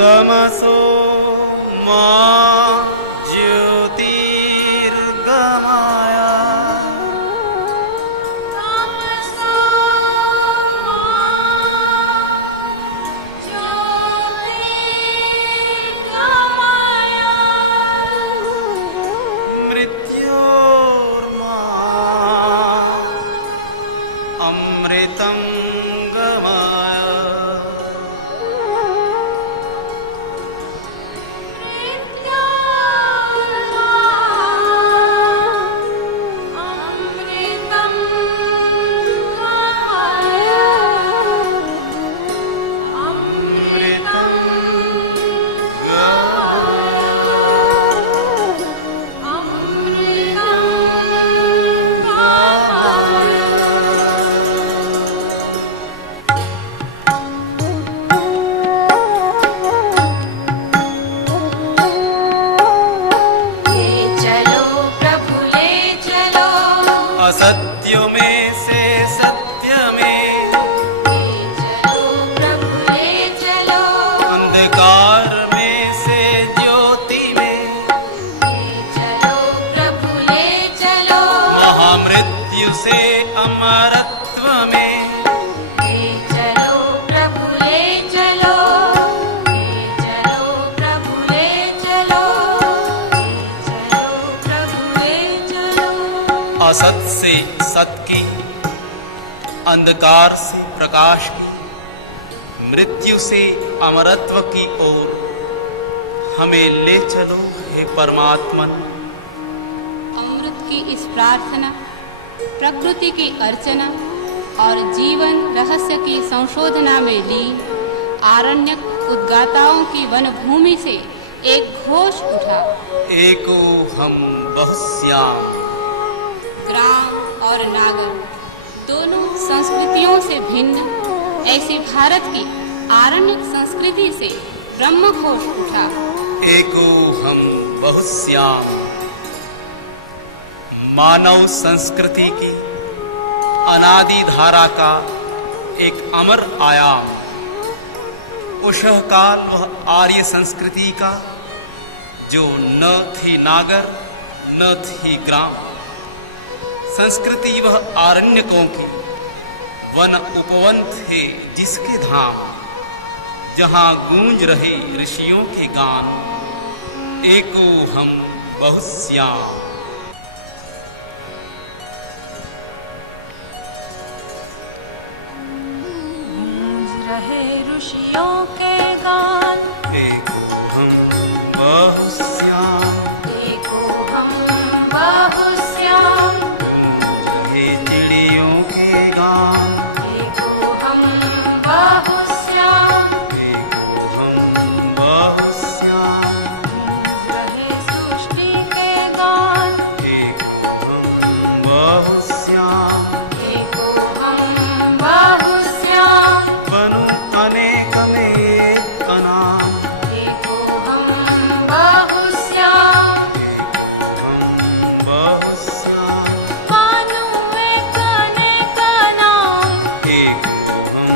तमसो मा ज्योतिर्गमय तमसो मा ज्योतिर्गमय मृत्योर्मा अमृतं गमय असत्य में से सत्य में अंधकार में से ज्योति में महामृत्यु से अमरत्व में असत से सत की, अंधकार से प्रकाश की, मृत्यु से अमरत्व की ओर हमें ले चलो हे परमात्मन। अमृत की इस प्रार्थना, प्रकृति की अर्चना और जीवन रहस्य की संशोधना में लीन आरण्यक उद्गाताओं की वन भूमि से एक घोष उठा, एको हम बहुश्याम। ग्राम और नागर दोनों संस्कृतियों से भिन्न ऐसी भारत की आरण्यक संस्कृति से ब्रह्म घोष उठा, एको हम बहुश्याम। मानव संस्कृति की अनादि धारा का एक अमर आयाम, उषः काल वह आर्य संस्कृति का जो न थी नागर न थी ग्राम, संस्कृति वह आरण्यकों की, वन उपवन थे जिसके धाम, जहां गूंज रहे ऋषियों के गान, एको हम बहुश्याम। गूंज रहे ऋषियों के गान, एको हम बहुश्याम। एको हम बहुश्याम। हे चिड़ियों के गान, एको हम बहुश्याम। एको हम बहुश्याम। गूंज रहे सृष्टि के गान, एको हम बहुश्याम। एको हम बहुश्याम। बनु अनेक में एक नाम, एको हम बहुश्याम। हम बहुश्याम। मानो एक अनेक नाम, एको हम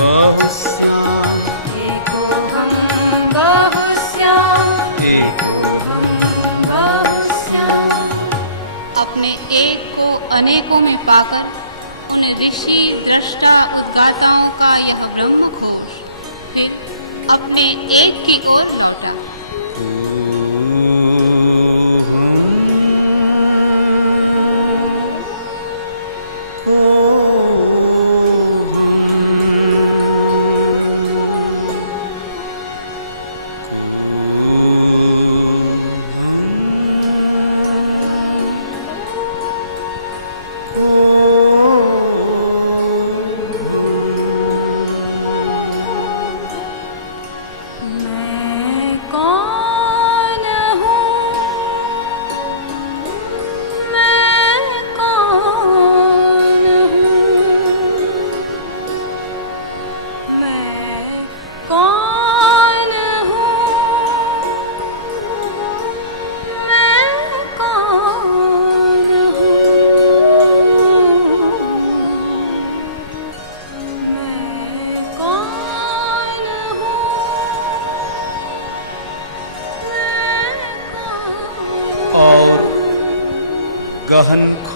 बहुश्याम। एको हम बहुश्याम। एको हम बहुश्याम। अपने एक को अनेकों में पाकर उन ऋषि दृष्टा उद्गाताओं का यह ब्रह्म घोष फिर अपने एक की ओर लौटा। मैं कौन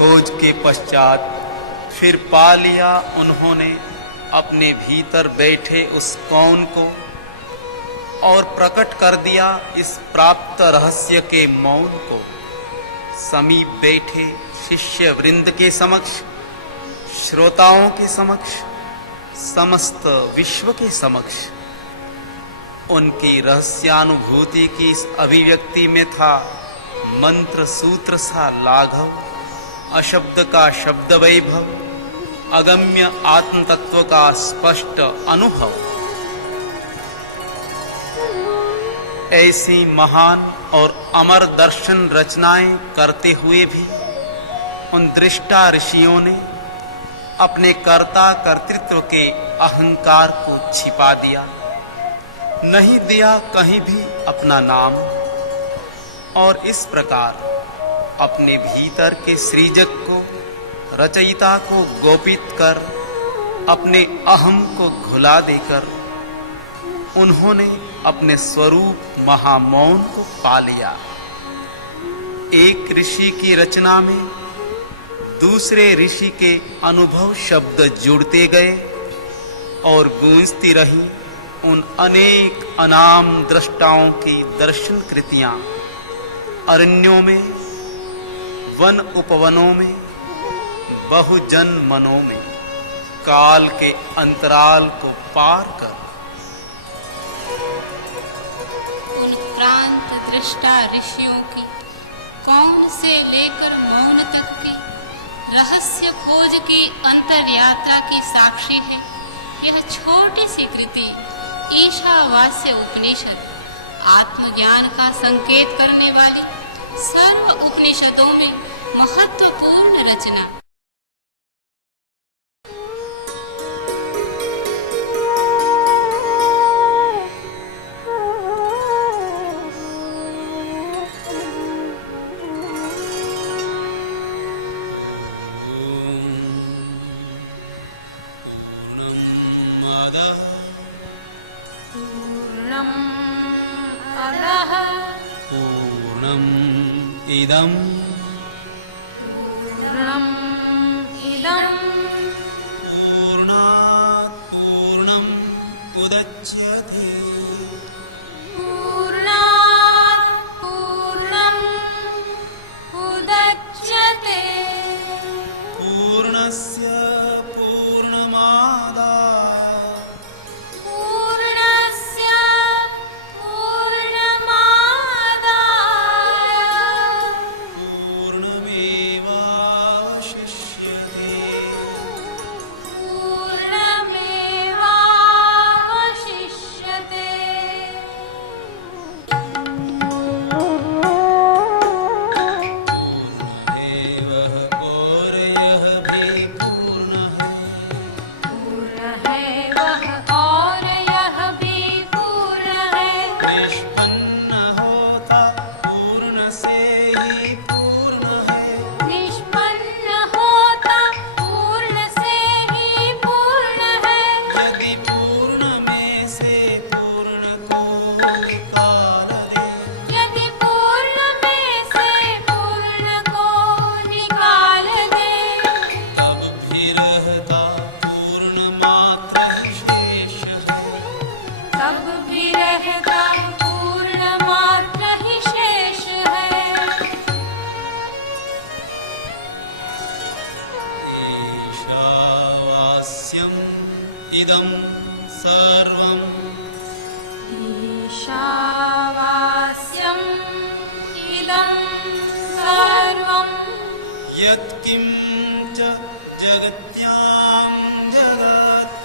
खोज के पश्चात फिर पा लिया उन्होंने अपने भीतर बैठे उस कौन को और प्रकट कर दिया इस प्राप्त रहस्य के मौन को। समीप बैठे शिष्य वृंद के समक्ष, श्रोताओं के समक्ष, समस्त विश्व के समक्ष उनकी रहस्यानुभूति की इस अभिव्यक्ति में था मंत्र सूत्र सा लाघव, अशब्द का शब्द वैभव, अगम्य आत्म तत्व का स्पष्ट अनुभव। ऐसी महान और अमर दर्शन रचनाएं करते हुए भी उन दृष्टा ऋषियों ने अपने कर्ता कर्तृत्व के अहंकार को छिपा दिया, नहीं दिया कहीं भी अपना नाम, और इस प्रकार अपने भीतर के सृजक को, रचयिता को गोपित कर अपने अहम को घुला देकर उन्होंने अपने स्वरूप महामौन को पा लिया। एक ऋषि की रचना में दूसरे ऋषि के अनुभव शब्द जुड़ते गए और गूंजती रही उन अनेक अनाम दृष्टाओं की दर्शन कृतियां अरण्यों में, वन उपवनों में, बहुजन मनों में, काल के अंतराल को पार कर। उन प्रांत दृष्टा ऋषियों की कौन से लेकर मौन तक की रहस्य खोज की अंतर यात्रा की साक्षी है यह छोटी सी कृति ईशावास्य उपनिषद। आत्मज्ञान का संकेत करने वाली सर्व उपनिषदों में महत्वपूर्ण रचना। इदम् पूर्णात् पूर्णम् उदच्यते पूर्णस्य इदं सर्वम् ईशावास्यम् इदं सर्वम् यत्किञ्च जगत्यां जगत्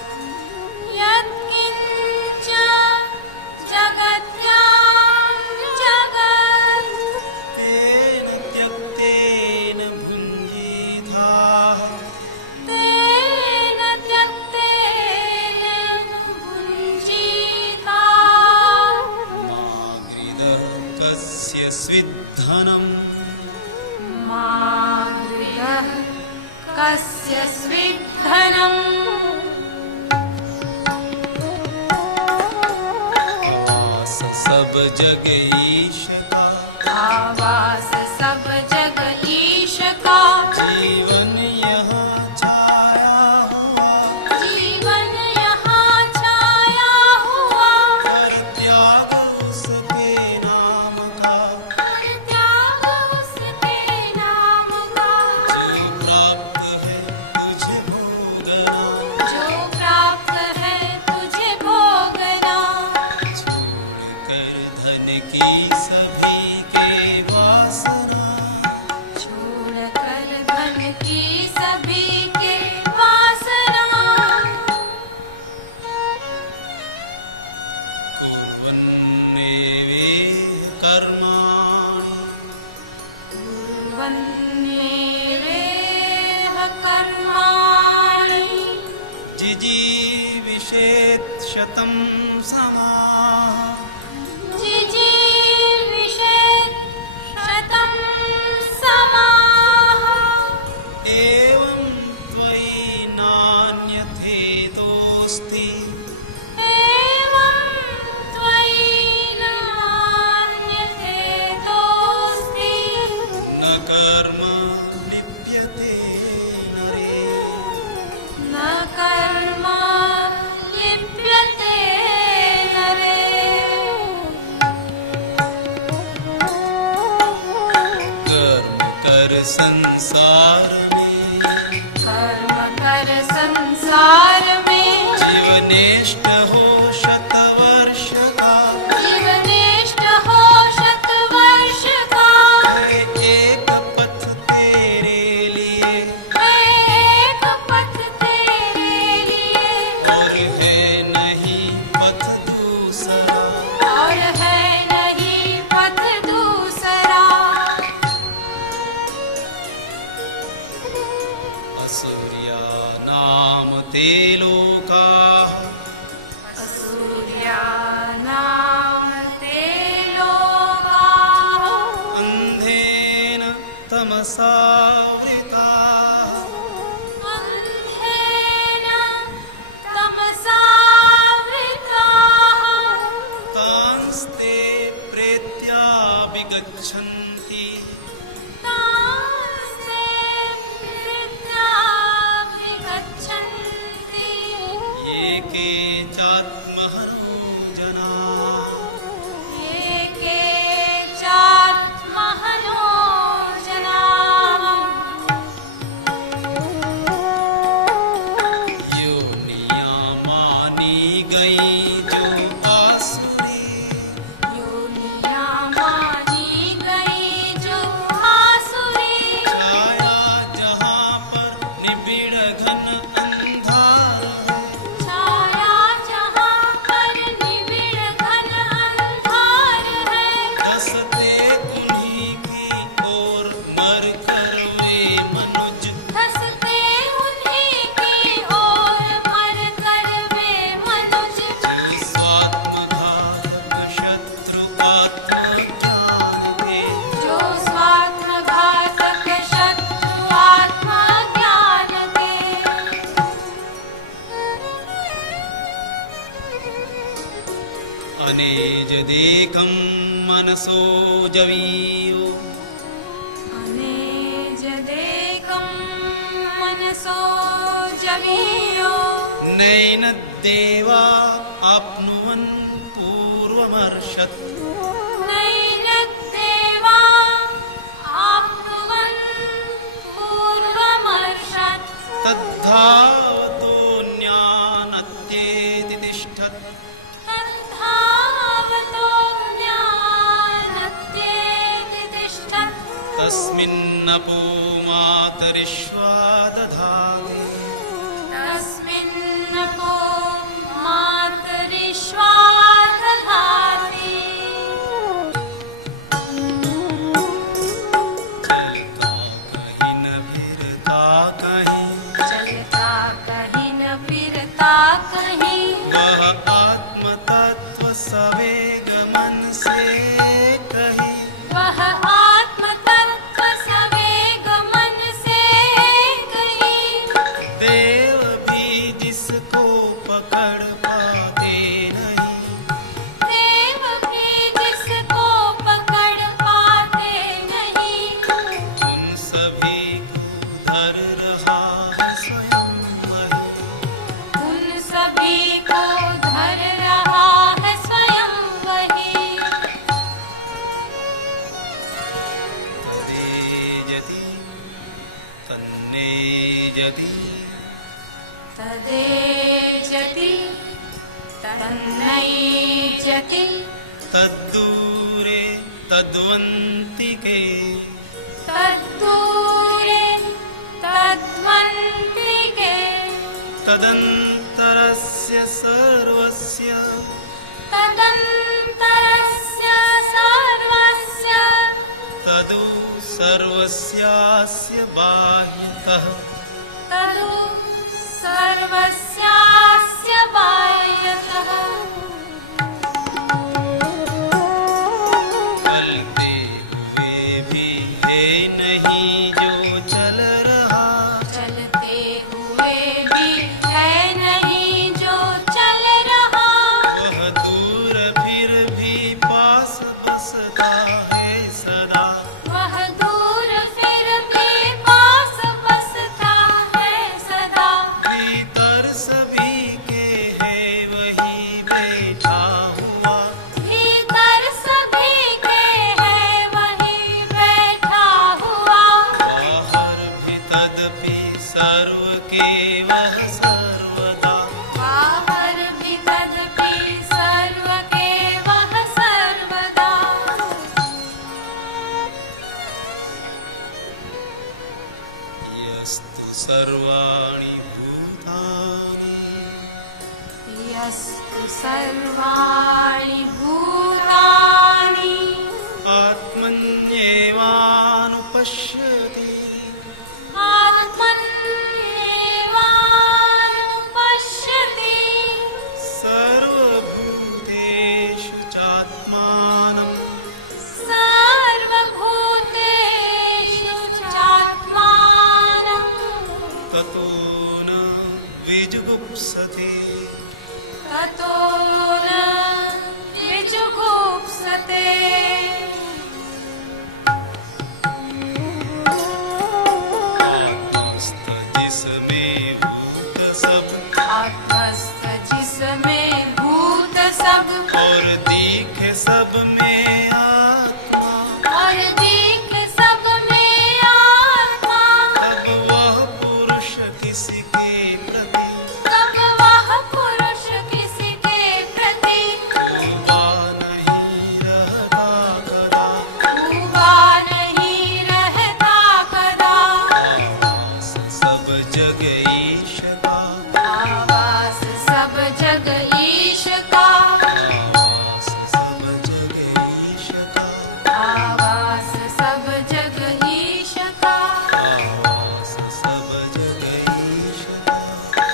यत्किञ्च जगत्यां जगत् तेन त्यक्तेन भुञ्जीथाः तेन त्यक्तेन भुञ्जीथाः मागृदः कस्य स्विद्धनम् मागृयः कस्य स्विद्धनम् सब जग ईश का आवास सब जग ईश का जी जिजीविषेत् शतं समाः जिजीविषेत् शतं समाः एवं त्वयि नान्यथेदोऽस्ति एवं त्वयि नान्यथेदोऽस्ति न कर्म लिप्यते नरे न कर्म लिप्यते नरे कर्म कर संसार में कर्म कर संसार में जीवनेष्ट हो शतवर्ष का जीवनेष्ट हो शतवर्ष का एक पथ तेरे लिए एक पथ तेरे लिए और है नहीं पथ दूसरा और है नहीं पथ दूसरा असूर्या नाम ते लोकाः असूर्या नाम ते लोकाः अन्धेन तमसावृताः अन्धेन तमसावृताः तांस्ते प्रेत्या विगच्छन्ति तांस्ते विगच्छन्ति ये के चात्महनो जनाः ये के चात्महनो जनाः योनिया मानी गई जो आसुरी योनियां मानी गई जो आसुरी छाया जहाँ पर निबिड़ घन अंधार है छाया जहाँ पर निबिड़ घन अंधार है हंसते उन्हीं की ओर मर कर वे मनुज हंसते उन्हीं की ओर मर कर वे मनुज स्वात्मघातक शत्रु आत्मज्ञान के जो स्वात्मघातक शत्रु आत्मज्ञान के अनेज देकं मनसो जवीयो अनेजदेकं मनसो जवीयो नैन देवा आप्नुवन् पूर्वमर्षत् नैनद्देवा आप्नुवन् पूर्वमर्षत् तद्धावतोऽन्यानत्येति तिष्ठत् तद्धावतो ज्ञानत्येति तिष्ठत् तस्मिन्नपो मातरिश्वा दधाति तस्मिन्नपो मातरिश्वा दधाति चलता कहीं न फिरता कहीं चलता कहीं न फिरता कहीं वह आत्मतत्व सवेग मन से कहीं वह आत्मतत्व सवेग मन से गई देव भी जिसको पकड़ पाते नहीं देव भी जिसको पकड़ पाते नहीं उन सभी को धर रहा है स्वयं वही उन सभी को धर रहा है स्वयं वही तदेजति तन्नेजति तदेजति तन्नैजति तद्दूरे तद्वन्तिके तद्दूरे तद्वन्तिके तदन्तरस्य सर्वस्य तदन्तरस्य सर्वस्य तदु सर्वस्यास्य बाह्यतः तदु सर्वस्यास्य यस्तु सर्वाणि भूतानि आत्मन्येवानुपश्यति आत्मन्येवानुपश्यति सर्वभूतेषु चात्मानं सर्वभूतेषु चात्मानं ततो न विजुगुप्सते ततो न विजुगुप्सते आत्मस्थ जिसमें भूत सब आत्मस्थ जिसमें भूत सब और दिखे सब में आत्मा और दिखे सब में आत्मा तब वह पुरुष किसी के प्रति तब वह पुरुष किसी के प्रति हुआ नहीं रहता कदा हुआ नहीं रहता कदा सब जग ईश का आवास सब जग ईश का सब जग ईश का आवास सब जग ईश का सब जग ईश का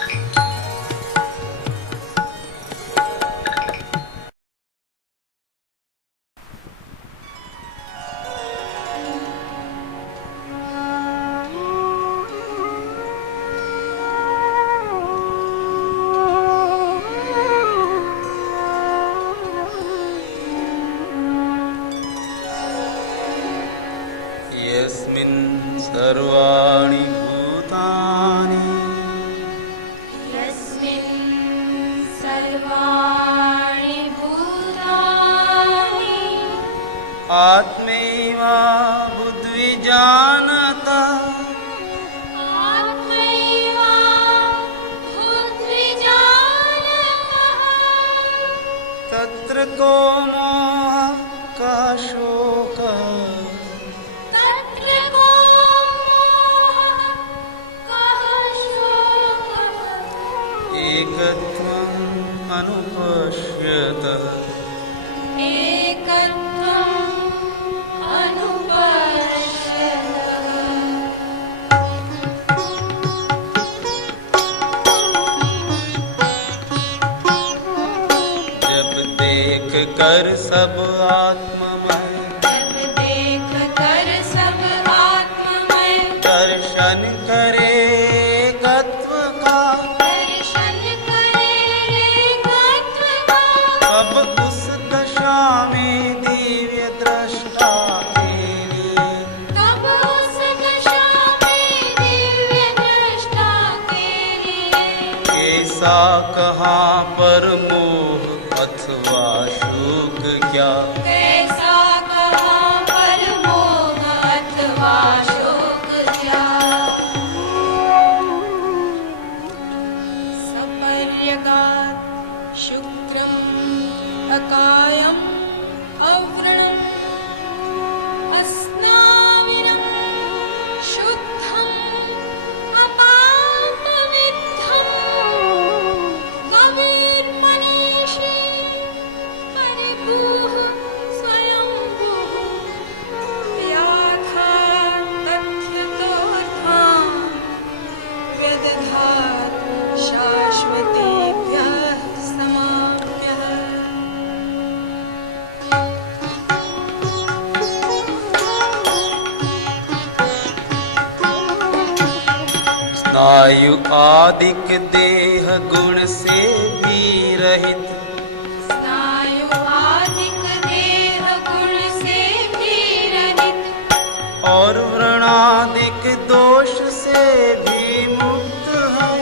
यस्मिन् सर्वाणि भूतानि यस्मिन् सर्वाणि भूतानि आत्मैवा बुद्धिजानता आत्मैवा बुद्धिजानतः तत्र को मोहः का शोकः तत्र को मोहः कः शोकः एकत्वम् अनुपश्यतः एकत्वम् अनुपश्यतः जब देख कर सब आत्ममय जब देख कर सब आत्ममय दर्शन करे एकत्व का दर्शन करे एकत्व का अब उस दशा में दिव्य दृष्टा के लिए तब उस दशा में दिव्य दृष्टा के लिए कैसा कहाँ पर मोह अथवा शोक क्या कैसा कहाँ पर मोह अथवा शोक क्या सपर्यगात् शुक्रम् अकायम् अव्रणम् अस्नाविरम् शुद्धम् अपापविद्धम् कविर्मनीषी परिभूः स्वयंभूः व्याघात् तथ्यतोऽर्थान् व्यदधात् शाश्वतेभ्यः समाप्यः स्नायु आदिक देह गुण से भी रहित स्नायु आदिक देह गुण से भी रहित और व्रणादिक दोष से भी मुक्त है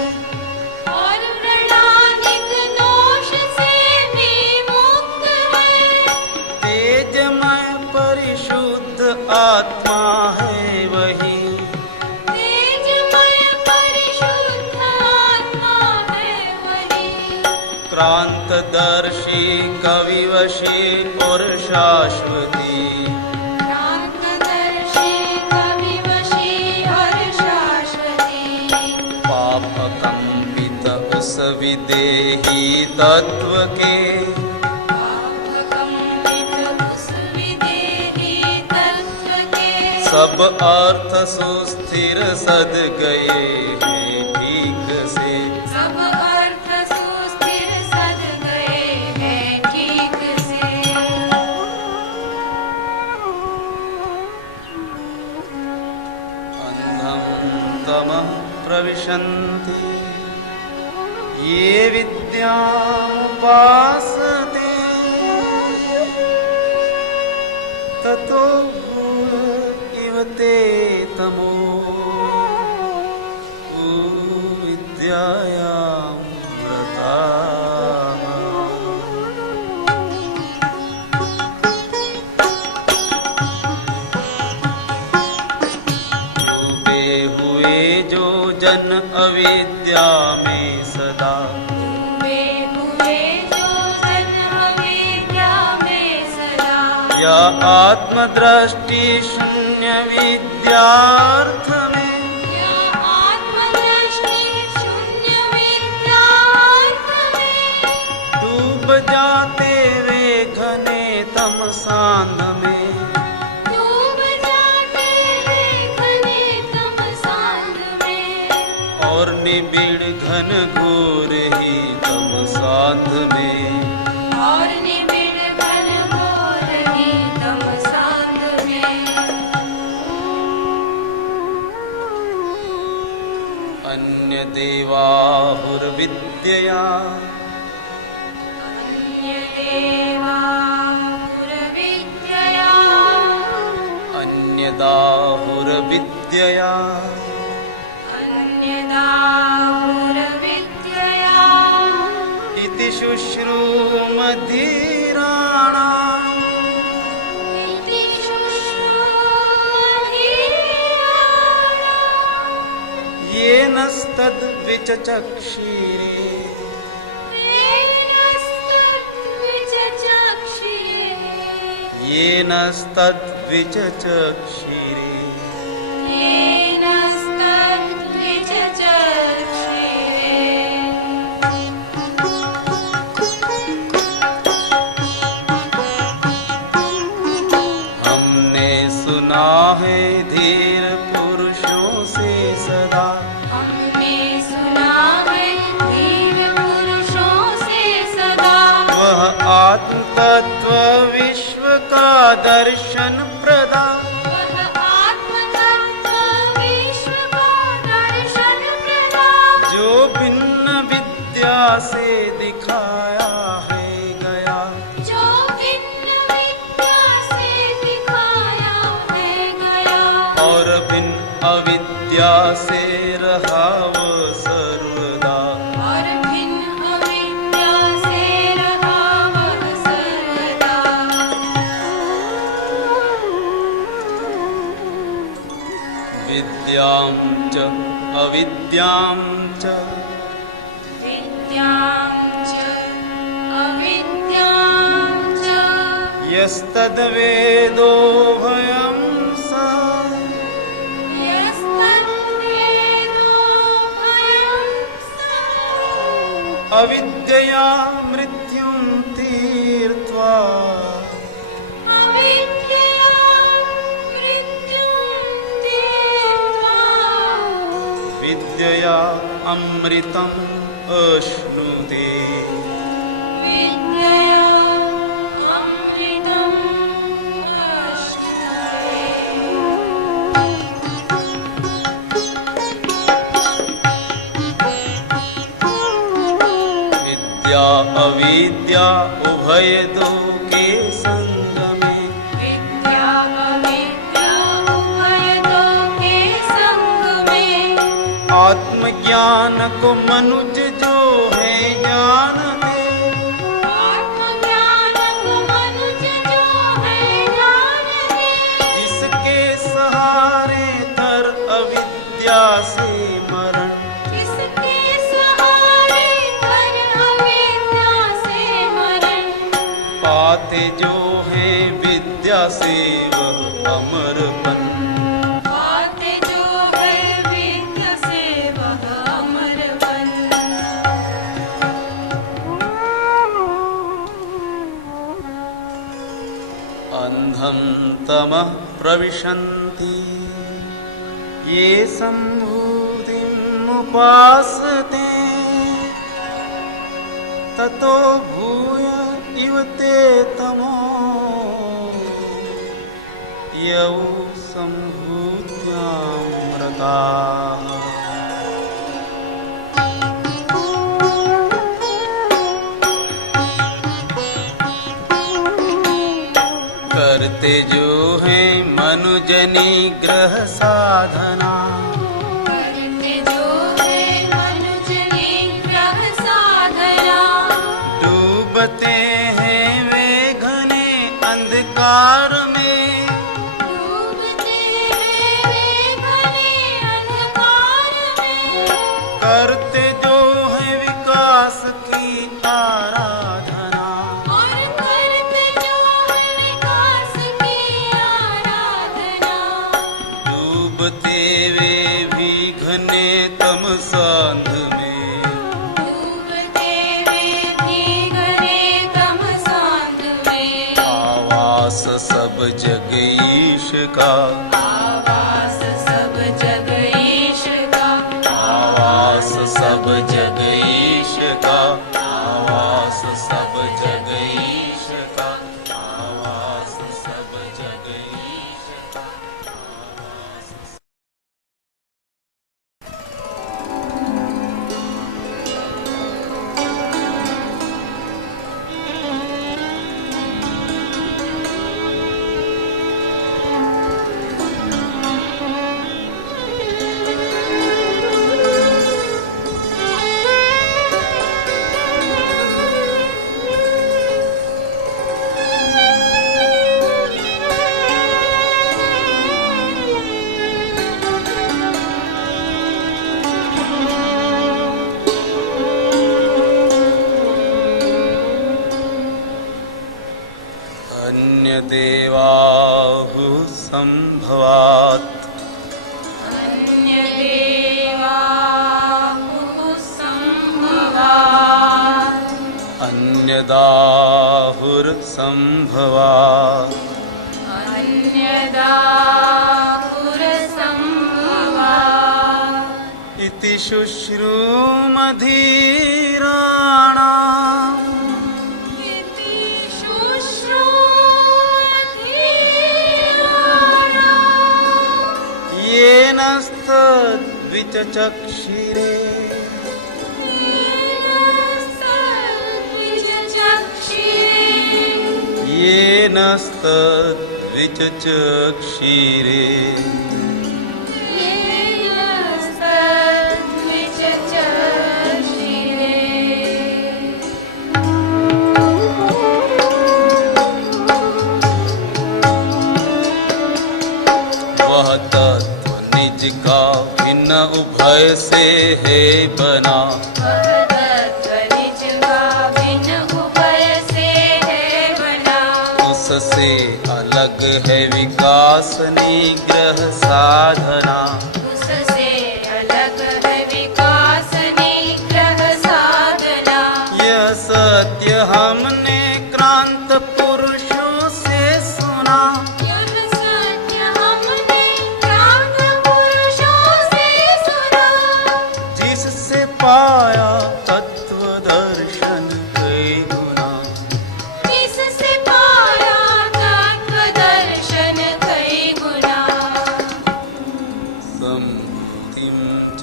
और व्रणादिक दोष से भी मुक्त है तेजमय परिशुद्ध आत्मा है वही तेजमय परिशुद्ध आत्मा है वही क्रांतदर्शी कविवशी और शाश्वती क्रांतदर्शी कविवशी और शाश्वती पाप कंपित उस विदेही तत्व के उस विदेही तत्व के सब अर्थ सुस्थिर सद गए हैं ठीक से। सब अर्थ सुस्थिर सद गए हैं ठीक से। अंधं तमः प्रविशन्ति ये विद्यामुपासते ततो इव ते तमो विद्यायां रताः। डूबे हुए जो जन अविद्या में सदा डूबे हुए जो जन अविद्या में सदा या आत्मदृष्टि शून्य विद्यार्थ में या आत्मदृष्टि शून्य विद्यार्थ में डूब जाते वे घने तमसांध में। डूब जाते वे घने तमसांध में और निबिड़ घन घोर ही तमसांध में और निबिड़ घन घोर ही तमसांध में। अन्य देवाहुर्विद्यया अन्यदेवा पुरविद्यया अन्यदाहुर्विद्यया अन्यदा पुरविद्यया इति शुश्रूमधीराणाम् इति शुश्रूमधीराणाम् येनस्तद्विचक्षीरे येनस्तद्विचक्षीरे हमने सुना है धीर पुरुषों से सदा हमने सुना है धीर पुरुषों से सदा वह आत्म तत्व विश्व का दर्शन प्रदा वह आत्म तत्व विश्व का दर्शन प्रदा जो भिन्न विद्या से दिखाया है गया। जो भिन्न विद्या से दिखाया है गया और भिन्न अविद्या से रहा वो सर्वदा। और भिन्न अविद्या से रहा वह सर्वदा। विद्यां च अविद्यां च विद्यां च अविद्यां च यस्तद्वेदोभयं सा यस्तद्वेदो भयं सा अविद्यया मृत्युं तीर्त्वा अविद्यया मृत्युं तीर्त्वा विद्यया अमृतम् अश्नुते। विद्यया अमृतम् अश्नुते। विद्या अविद्या उभय दो के संग में विद्या अविद्या उभय दो के संग में आत्मज्ञान को मनुज जो है जानते आत्मज्ञान को मनुज जो है जानते जिसके सहारे तर अविद्या से मरण किसके सहारे कर अविद्या से मरण पाते जो है विद्या से वह अमरपन। पाते जो है विद्या से वह अमरपन। अन्धं तमः प्रविशन्ति ये सम्भूतिमुपासते ततो भूय इव ते तमो यौ सम्भूत्यामृताः। करते जो हैं मनुजनी ग्रह साधना, करते जो है मनुजनी ग्रह साधना, डूबते हैं वे घने अंधकार में, डूबते हैं वे घने अंधकार में, करते जो है विकास की आराधना, और करते जो है विकास की आराधना, डूबते वे भी घने तमसांध में, डूबते वे भी घने तमसांध में, आवास सब जग ईश का, आवास सब जग ईश का, आवास सब जग ईश का, आवास सब जग ईश का, आवास सब जग ईश का, आवास। अन्यदेवाहुः सम्भवात्, अन्यदेवाहुः सम्भवात्, अन्यदाहुर्सम्भवात्, अन्यदाहुरसम्भवात्, इति शुश्रूमधीराणाम् इति शुश्रूमधीराणाम्, येनस्तद्विचक्षिरे येनस्तद्विचक्षिरे, येनस्तद्विचक्षिरे वह तत्व निज का भिन्न उभय से है बना, उससे अलग है विकास निग्रह साधना, उससे अलग है विकास निग्रह साधना, यह सत्य हमने क्रांत पुरुषों से सुना, यह सत्य हमने क्रांत पुरुषों से सुना, जिससे पाया तत्व दर्शन कई गुना, जिससे पाया तत्व दर्शन कई गुना, सम्मुतिं च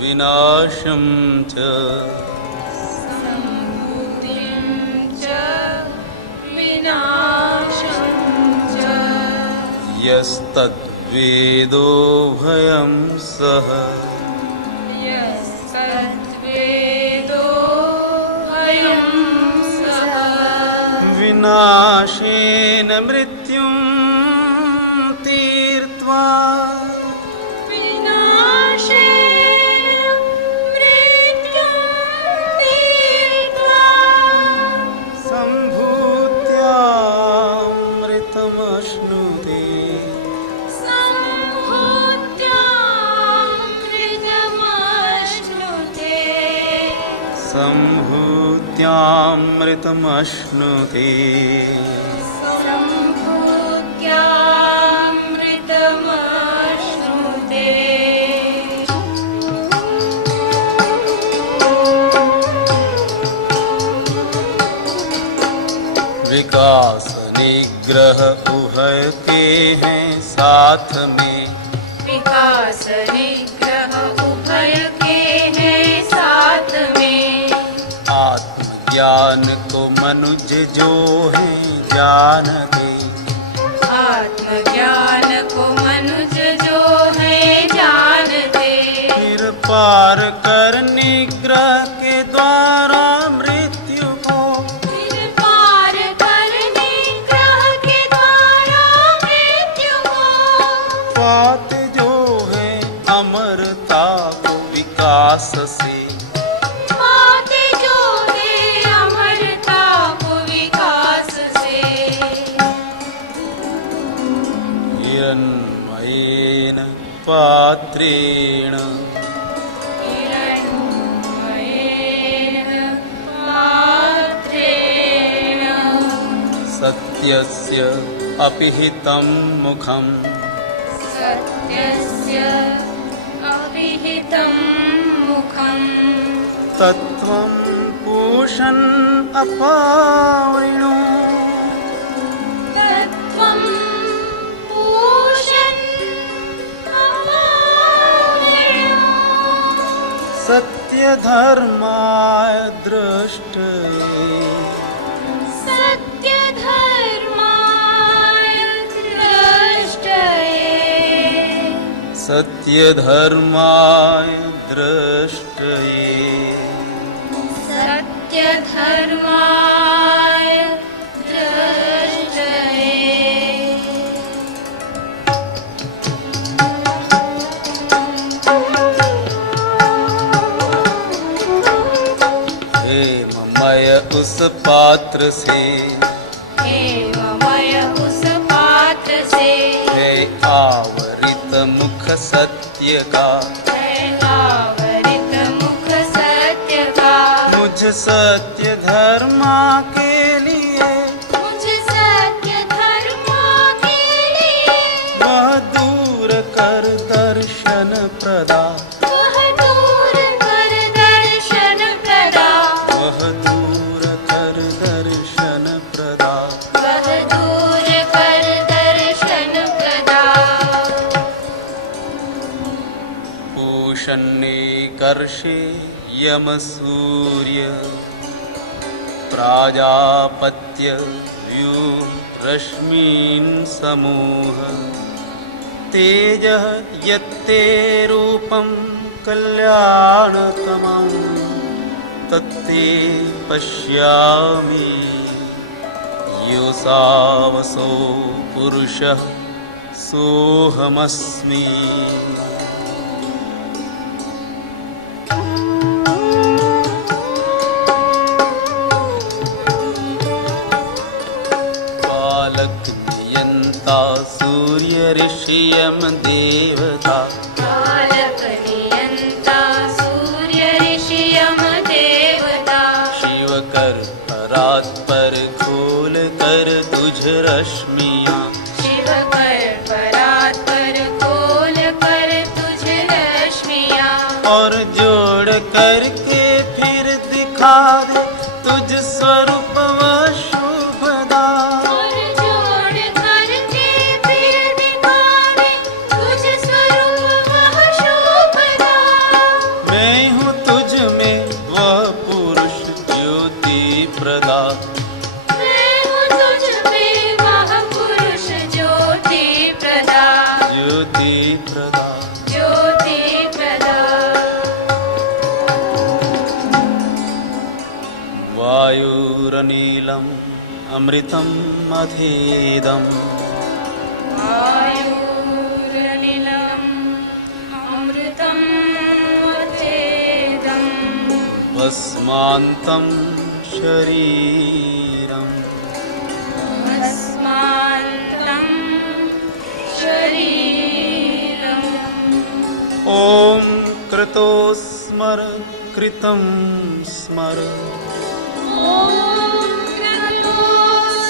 विनाशं च सम्मुतिं च विनाशं च, यस्तद्वेदो भयं सः यस्तद्वेदो भयं सः, विनाशेन मृत्युं तीर्त्वा, विनाशेन मृत्युं तीर्त्वा, सम्भूत्यामृतमश्नुते, सम्भूत्यामृतमश्नुते, सम्भूत्यामृतमश्नुते, गीतामृतमश्नुते विकास निग्रह उभय के हैं साथ में, विकास निग्रह उभय के हैं साथ में। आत्मज्ञान को मनुज जो है जान दे, आत्मज्ञान को मनुज जो है जान दे। फिर पार कर निग्रह के द्वारा मृत्यु को, फिर पार कर निग्रह के द्वारा मृत्यु को। पाते जो है अमरता को विकास से, पाते जो है अमरता को विकास से। हिरण्मयेन पात्रेण हिरण्मयेन पात्रेण सत्यस्य अपिहितं मुखम्, सत्यस्य अविहितं मुखम्। तत्त्वं पूषन् अपावृणु, तत्त्वं पूषन् अपावृणु। सत्यधर्माय द्रष्टये, सत्यधर्माय द्रष्टये। सत्यधर्माय द्रष्टये। सत्यधर्माय द्रष्टये। हेममय उस पात्र से, हेममय उस पात्र से। है आवरित मुख सत्य का, है आवरित मुख सत्य का। मुझ सत्य धर्मा के लिए, मुझ सत्य धर्मा के लिए। वह दूर कर दर्शन प्रदा, वह दूर कर दर्शन प्रदा। वह दूर कर दर्शन प्रदा। वह दूर कर दर्शन प्रदा। पूषण्ये कर्षे यम सूर्य, प्राजापत्य व्यूरश्मीन् समूह। तेजः यत्ते रूपं कल्याणतमं, तत्ते पश्यामि। योऽसावसो पुरुषः सोऽहमस्मि। नियंता सूर्य ऋषियम देवता, कालक नियंता सूर्य ऋषियम देवता। शिव कर परात्पर खोल कर तुझ रश्मियाँ, शिव कर परात्पर खोल कर तुझ रश्मियाँ। और जोड़ करके फिर दिखा दे तुझ स्वरूप व शुभदा। और जोड़ करके फिर दिखा दे तुझ स्वरूप वह शुभदा। मैं हूँ तुझ में वह पुरुष ज्योति प्रदा, मैं हूँ तुझ में वह पुरुष ज्योति प्रदा। ज्योति प्रदा। ज्योति प्रदा। वायुरनीलम् अमृतम् अधेदम्, वायुरनिलम् अमृतम् अचेदम्। भस्मान्तं शरीरम्, भस्मान्तं शरीरम्। ॐ कृतो स्मर कृतं स्मर, ॐ कृतो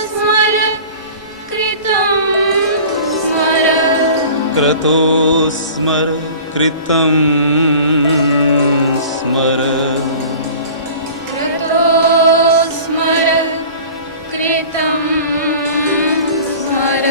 स्मर कृतं कृतो स्मर कृतं स्मर कृतो स्मर कृतं स्मर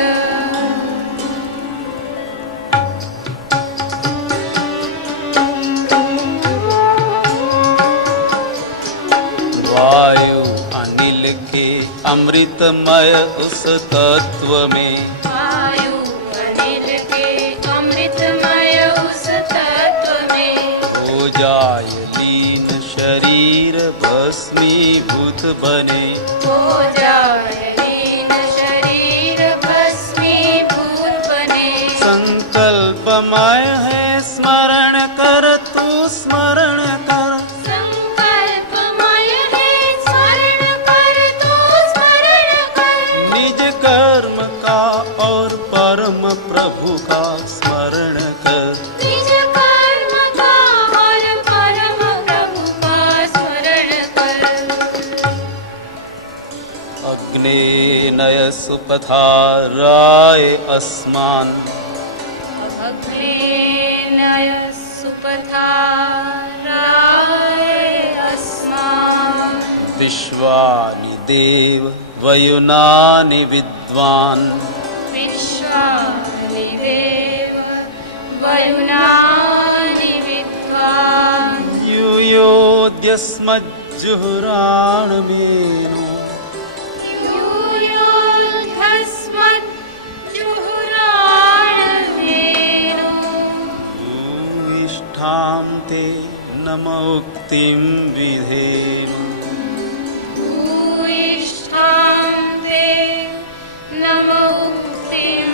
वायु अनिल के अमृतमय उस तत्व में वायु अनिल के अमृतमय उस तत्व में हो जाय लीन शरीर भस्मीभूत बने हो जाए लीन शरीर भस्मीभूत बने संकल्पमय है स्मरण कर तू स्मरण कर संकल्पमय है स्मरण कर तू स्मरण कर निज कर्म का और परम प्रभु का स्मरण कर निज कर्म का और परम प्रभु का स्मरण कर अग्नेनय सुपथाराय अस्मान् अग्नेनय सुपथाराय अस्मान् विश्वानि देव वयुनानि विद्वान् विश्वानि देव वयुनानि विद्वान् यूयोऽद्यस्मज्जुहुराणमेनो यूयोऽध्यात्मजुहुराणमेनो भूयिष्ठां ते नमोक्तिं विधेम भूयिष्ठां ते नमोक्तिं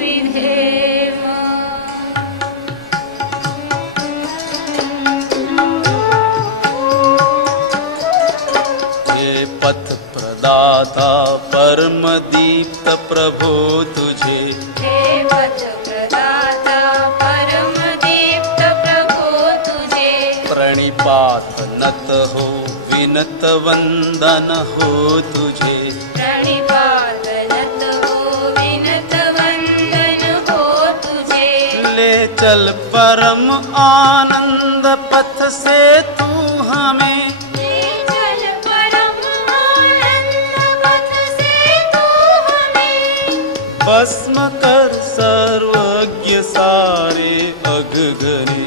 विधेम हे पथ प्रदाता परम दीप्त प्रभो तुझे हे पथ प्रदाता परम दीप्त प्रभो तुझे प्रणिपात नत हो विनत वंदन हो तुझे प्रणिपातनत हो विनत वंदन हो तुझे ले चल परम आनंद पथ से तू हमें ले चल परम आनंद पथ से तू हमें भस्म कर सर्वज्ञ सारे अगगरे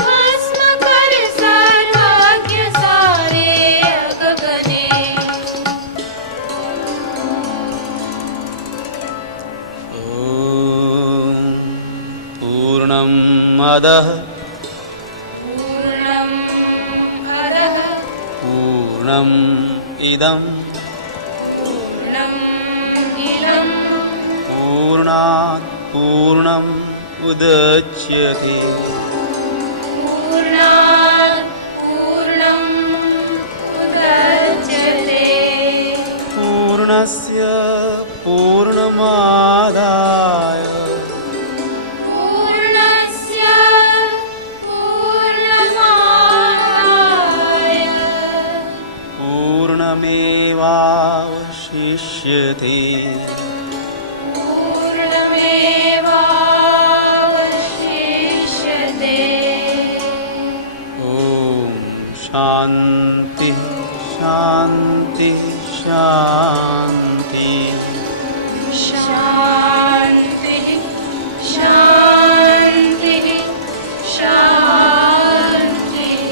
भस्म कर सर्वज्ञ सारे अगगने ॐ पूर्णं मदः पूर्णं हरः पूर्णम् इदं पूर्णं इदं पूर्णात् पूर्णम् उदच्यते पूर्णात् पूर्णम् उदच्यते पूर्णस्य पूर्णमादाय पूर्णस्य पूर्णमादाय पूर्णमेवावशिष्यते पूर्णमेवावशिष्यते ॐ शान्ति शान्ति शान्ति शान्तिः शान्तिः शान्तिः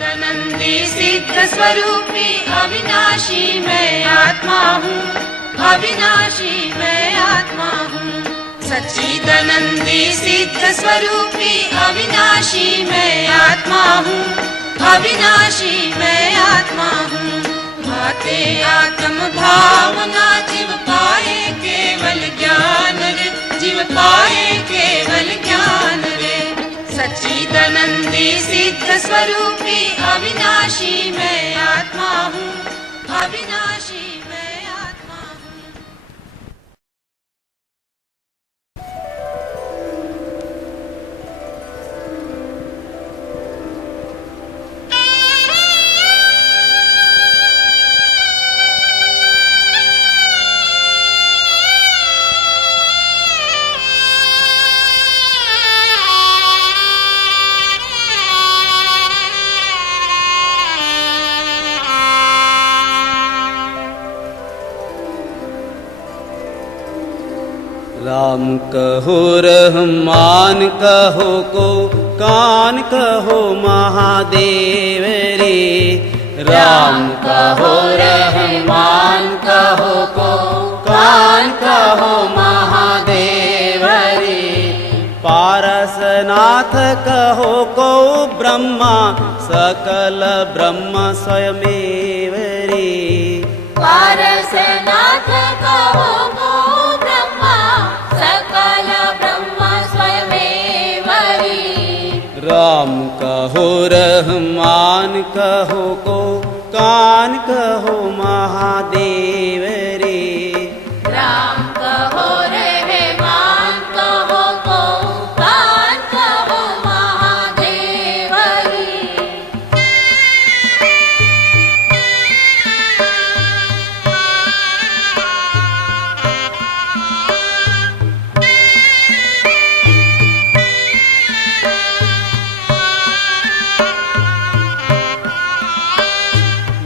सच्चिदानंदी सिद्ध स्वरूपी अविनाशी मैं आत्मा हूँ, अविनाशी मैं आत्मा हूँ। सच्चिदानंदी सिद्ध स्वरूपी अविनाशी मैं आत्मा हूँ, अविनाशी मैं आत्मा हूँ। भाते आत्म भावना जीव पाए केवल ज्ञान रे, जीव पाए केवल ज्ञान रे। सच्चिदानंदी सिद्ध स्वरूपी अविनाशी मैं आत्मा हूँ, अविनाशी मैं आत्मा हूँ। राम कहो रहमान कहो को कान कहो महादेव रे। राम कहो रहमान कहो को कान कहो महादेव रे। पारसनाथ कहो को ब्रह्मा सकल ब्रह्म स्वयमेव रे। पारसनाथ कहो को ब्रह्मा सकल ब्रह्म स्वयमेव रे। राम कहो रहमान कहो को कान कहो महादेव रे। राम कहो रहमान कहो को कान कहो महादेव रे।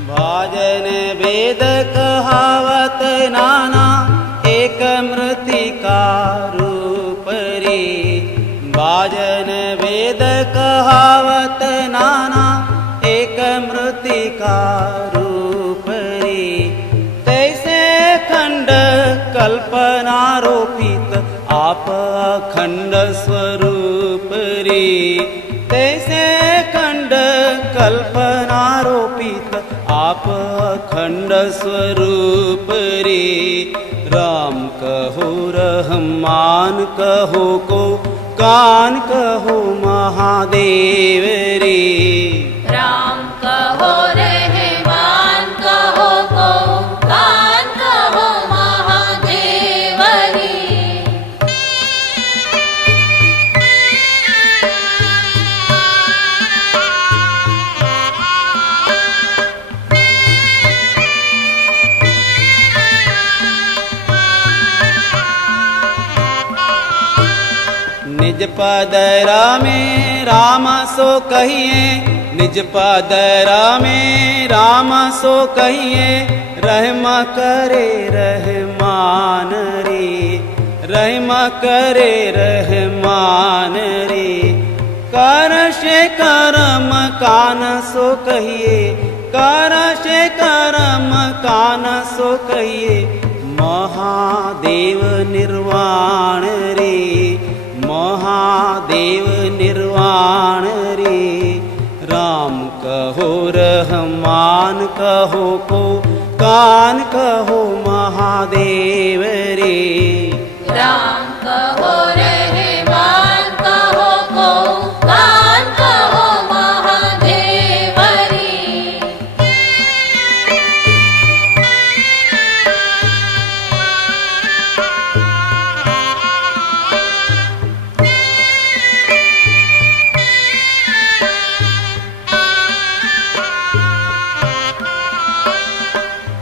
भाजन वेद कहावत नाना एक मृतिका रूप रे। भाजन वेद कहावत नाना एक मृतिका रूप रे। तैसे खंड कल्पना रोपित आप अखंड स्वरूप रे। तैसे खंड कल्पना रोपित आप अखंड स्वरूप रे। राम कहो रहमान कहो को कान कहो महादेव रे। राम कहो रहमान कहो को कान कहो महादेव रे। निज पदरा में राम सो कहिए, निज पदरा में राम सो कहिए। रहम करे रहमान रे, रहम करे रहमान रे। कर से करम कान सो कहिए, कर से करम कान सो कहिए। महादेव निर्वाण रे, महादेव निर्वाण रे। राम कहो रहमान कहो को कान कहो महादेव रे। राम कहो रहमान कहो को कान कहो महादेव रे।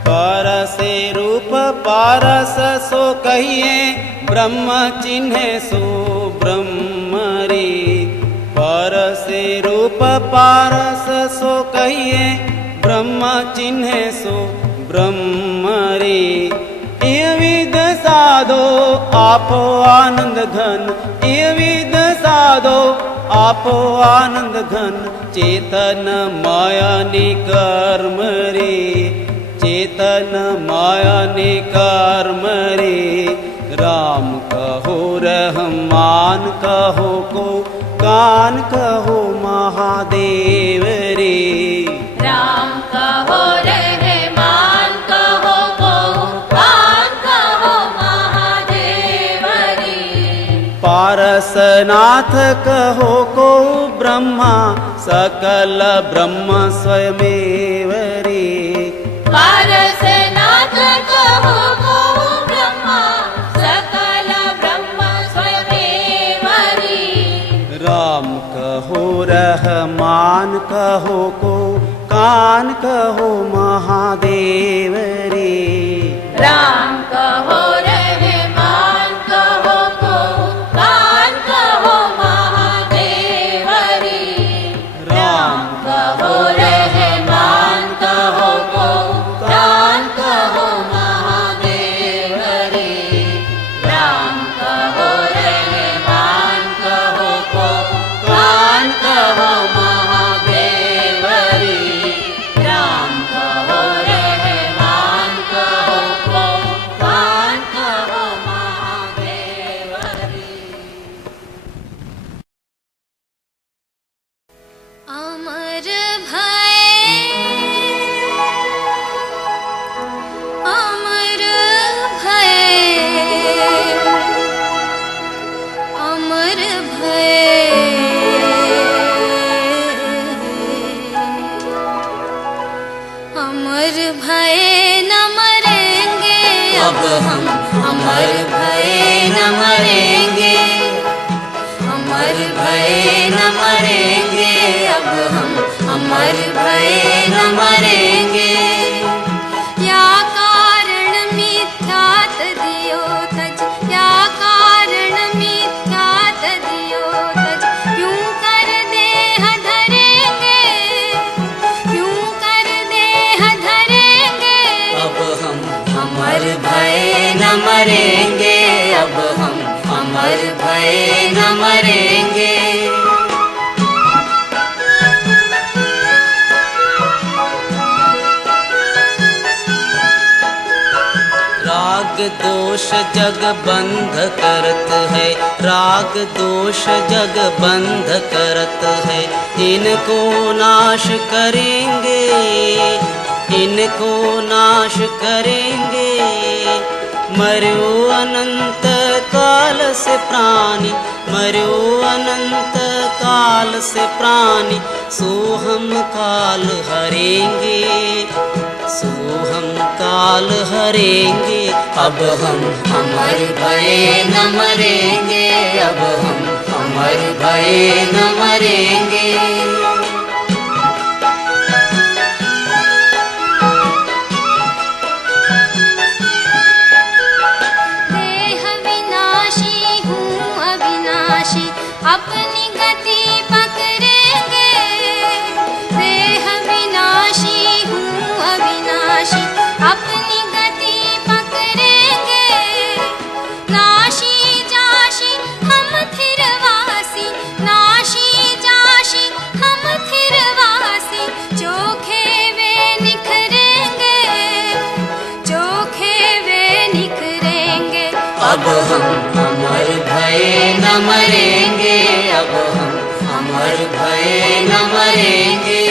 परसे रूप पारस सो कहिए, ब्रह्म चिन्ह सो ब्रह्म रे। परसे रूप पारस सो कहिए, ब्रह्म चिन्ह सो ब्रह्म रे। ये विद साधो आप आनंद घन, ये विद साधो आपो आनंद घन चेतन माया निकर्म रे, चेतन माया निकर्म रे। राम कहो रहमान कहो को कान कहो महादेव रे। राम कहो रहमान कहो को कान कहो महादेव रे। पारसनाथ कहो को ब्रह्मा सकल ब्रह्म स्वयमेव रे। पारसनाथ कहो को ब्रह्मा सकल ब्रह्म स्वयमेव रे। राम कहो रहमान कहो को कान कहो महादेव रे। राम कहो रहमान कहो को कान कहो महादेव रे। राम कहो रहमान कहो को कान कहो महादेव रे। राम कहो रहमान कहो को कान कहो महादेव रे। राम कहो रहमान कहो को कान कहो महादेव रे। अमर भय अमर भय अमर भय अमर भय न मरेंगे अब हम, अमर भय न मरेंगे। अमर भय न मरेंगे अब हम, अमर भय न मरेंगे। या कारण मिथ्या तदियो तज, या कारण मिथ्या तदियो तज। क्यों कर देह धरेंगे, क्यों कर देह धरेंगे। अब हम अमर भय न मरेंगे, अब हम अमर भय न मरेंगे। राग दोष जग बंध करत है, राग दोष जग बंध करत है। इनको नाश करेंगे, इनको नाश करेंगे। मरो अनंत काल से प्राणी, मरो अनंत काल से प्राणी। सोहम काल हरेंगे, सोहम काल हरेंगे। अब हम अमर भय न मरेंगे, अब हम अमर भय न मरेंगे। देह विनाशी हूँ अविनाशी, अपनी गति पकड़ेंगे। देह विनाशी हूँ अविनाशी, अपनी गति पकड़ेंगे। नाशी जाशी हम थिरवासी, नाशी जाशी हम थिरवासी। चोखे वे निखरेंगे, चोखे वे निखरेंगे। अब हम अमर भय न मरेंगे, अब हम अमर भय न मरेंगे।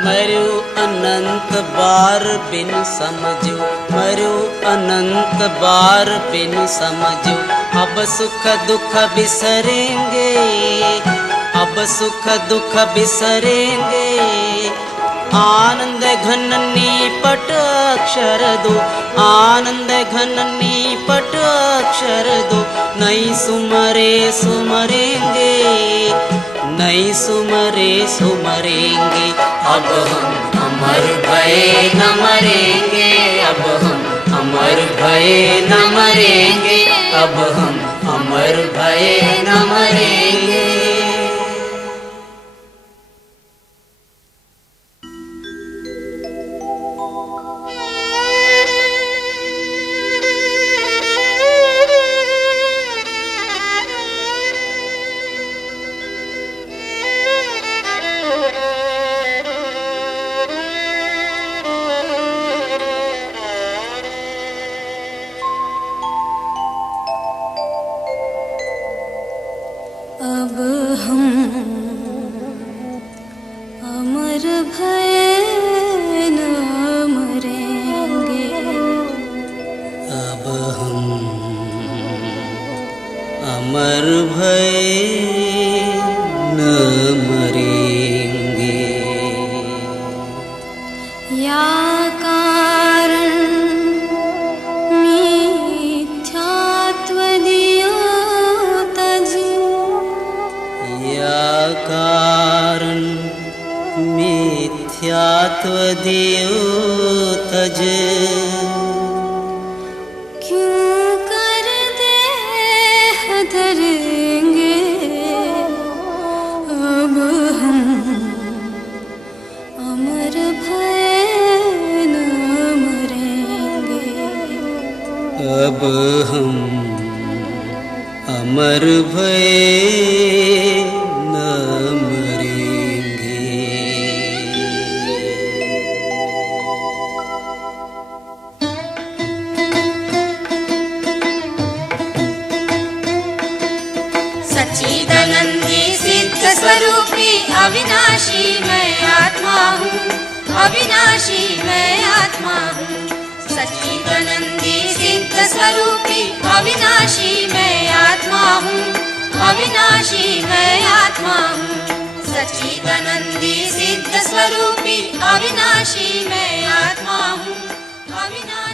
मरो अनंत बार बिन समझो, मरो अनंत बार बिन समझो। अब सुख दुख बिसरेंगे, अब सुख दुख बिसरेंगे। आनंद घन निपट अक्षर दो, आनंद घन निपट अक्षर दो। नहीं सुमरे सुमरेंगे, नहीं सुमरे सुमरेंगे। अब हम अमर भय न मरेंगे, अब हम अमर भय न मरेंगे। अब हम अमर भय न मरेंगे। अमर भये न मरेंगे। या कारण मिथ्यात्वदियो तजि, या कारण मिथ्यात्वदियो तज, क्यों कर देह धरेंगे अब हम अमर भये न मरेंगे। अब हम अमर भये न मरेंगे। सच्चिदानंदी सिद्ध स्वरूपी अविनाशी मैं आत्मा हूँ, अविनाशी मैं आत्मा हूँ। सच्चिदानंदी सिद्ध स्वरूपी अविनाशी मैं आत्मा हूँ, अविनाशी मैं आत्मा हूँ। सच्चिदानंदी सिद्ध स्वरूपी अविनाशी मैं आत्मा हूँ, अविनाशी